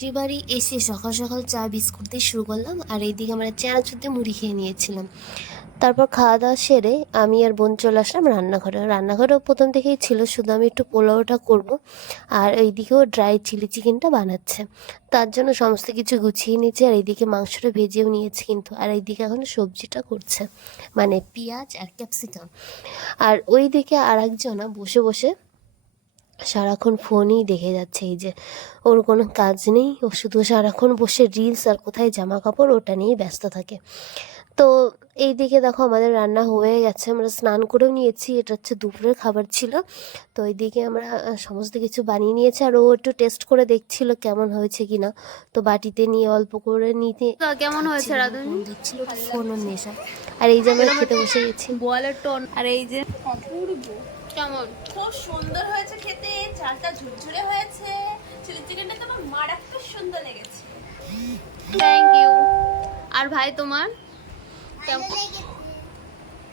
বাড়ি এসে সকাল সকাল চা, বিস্কুট দিয়ে শুরু করলাম আর এইদিকে আমরা চানাচুর দিয়ে মুড়ি খেয়ে নিয়েছিলাম। তারপর খাওয়া দাওয়া সেরে আমি আর বোন চলে আসলাম রান্নাঘরে। রান্নাঘরেও প্রথম থেকেই ছিল, শুধু আমি একটু পোলাওটা করব আর এইদিকেও ড্রাই চিলি চিকেনটা বানাচ্ছে। তার জন্য সমস্ত কিছু গুছিয়ে নিয়েছি আর এইদিকে মাংসটা ভেজেও নিয়েছি কিন্তু। আর এইদিকে এখন সবজিটা করছে মানে পেঁয়াজ আর ক্যাপসিকাম আর ওই দিকে আর একজনা বসে বসে সারাক্ষণ ফোনই দেখে যাচ্ছে এই যে ওর কোনো কাজ নেই ও শুধু সারাক্ষণ বসে রিলস আর কোথায় জামা কাপড় ওটা নিয়েই ব্যস্ত থাকে। তো এই দিকে দেখো আমাদের রান্না হয়ে গেছে আমরা স্নান করেও নিয়েছি এটা হচ্ছে দুপুরের খাবার ছিল। তো এইদিকে আমরা সমস্ত কিছু বানিয়ে নিয়েছি আর ও একটু টেস্ট করে দেখছিল কেমন হয়েছে কিনা তো বাটিতে নিয়ে অল্প করে নিতে কেমন হয়েছে ফোন নেশা। আর এই যে আমরা খেতে বসে গেছি। আর এই যে কেমন? খুব সুন্দর হয়েছে খেতে চালটা ঝুরঝুরে হয়েছে চিলি চিকেনটা তো আমার মারাত্মক সুন্দর লেগেছে। থ্যাংক ইউ আর ভাই তোমার?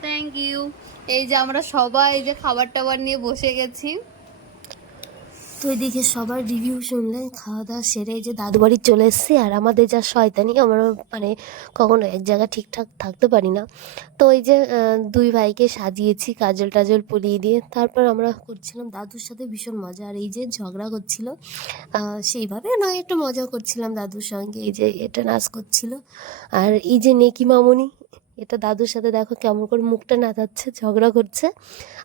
থ্যাংক ইউ এই যে আমরা সবাই এই যে খাবার টাবার নিয়ে বসে গেছি। তো এদিকে সবার রিভিউ শুনলে খাওয়া দাওয়া সেরে যে দাদু বাড়ি চলে এসেছি আর আমাদের যা শয়তানি আমরা মানে কখনো এক জায়গায় ঠিকঠাক থাকতে পারি না। তো ওই যে দুই ভাইকে সাজিয়েছি কাজল টাজল পরিয়ে দিয়ে, তারপর আমরা করছিলাম দাদুর সাথে ভীষণ মজা। আর এই যে ঝগড়া করছিল সেইভাবে না, একটু মজা করছিলাম দাদুর সঙ্গে, এই যে এটা নাচ করছিল। আর এই যে নেকি মামুনি এটা দাদুর সাথে দেখো কেমন করে মুখটা নাচাচ্ছে, ঝগড়া করছে।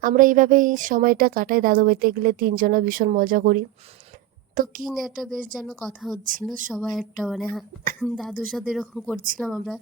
আমরা এইভাবেই সময়টা কাটাই দাদু বাড়িতে গেলে তিনজনা ভীষণ মজা করি। তো কি না একটা বেশ যেন কথা হচ্ছিল, সবাই একটা মানে দাদুর সাথে এরকম করছিলাম আমরা।